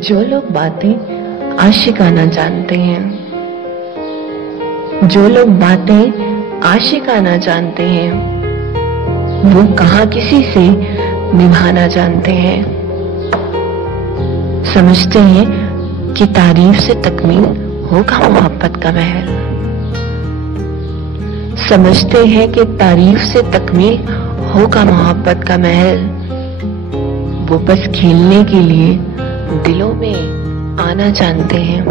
जो लोग बातें आशिकाना जानते हैं, जो लोग बातें आशिकाना जानते हैं, वो कहाँ किसी से निभाना जानते हैं। समझते हैं कि तारीफ से तकमील होगा मोहब्बत का महल। समझते हैं कि तारीफ से तकमील होगा मोहब्बत का महल। वो बस खेलने के लिए दिलों में आना जानते हैं।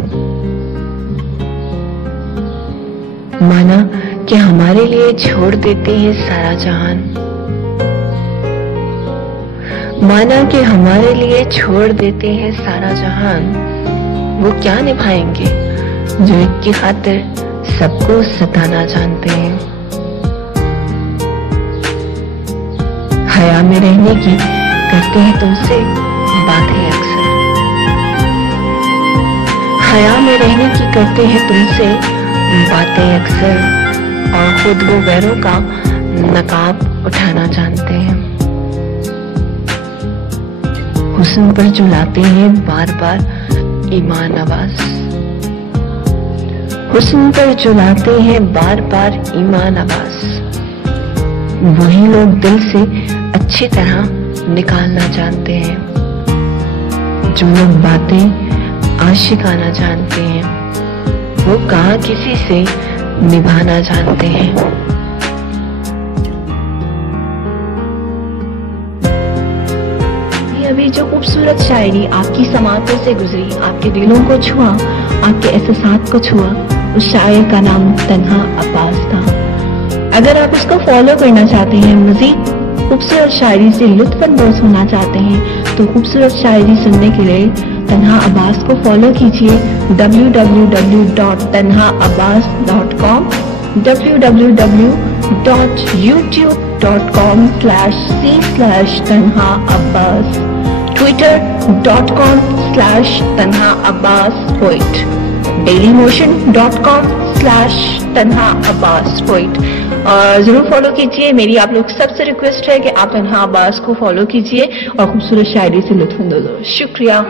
माना कि हमारे लिए छोड़ देते हैं सारा जहान, माना कि हमारे लिए छोड़ देते हैं सारा जहान। वो क्या निभाएंगे जो एक की खातिर सबको सताना जानते हैं। हया में रहने की करते हैं तुमसे बातें अक्सर, हया में रहने की करते हैं तुमसे बातें अक्सर, और खुद वो गैरों का नकाब उठाना जानते हैं। हुस्न पर जुलाते हैं बार बार ईमान आवाज, हुस्न पर जुलाते हैं बार बार ईमान आवाज। वही लोग दिल से अच्छी तरह निकालना जानते हैं। जो लोग बातें आशिकाना जानते हैं, वो कहाँ किसी से निभाना जानते हैं। अभी जो खूबसूरत शायरी आपकी समातों से गुजरी, आपके दिलों को छुआ, आपके एहसास को छुआ, उस शायर का नाम तन्हा अब्बास था। अगर आप उसको फॉलो करना चाहते हैं, मजीद खूबसूरत शायरी से लुत्फानंदोज होना चाहते हैं, तो खूबसूरत शायरी सुनने के लिए तन्हा अब्बास को फॉलो कीजिए www.tanhaabbas.com, www.youtube.com/c/tanhaabbas, twitter.com/tanhaabbaspoet, dailymotion.com/tanhaabbaspoet। जरूर फॉलो कीजिए। मेरी आप लोग सबसे रिक्वेस्ट है कि आप तन्हा अब्बास को फॉलो कीजिए और खूबसूरत शायरी से लुत्फ अंदोज हो। शुक्रिया।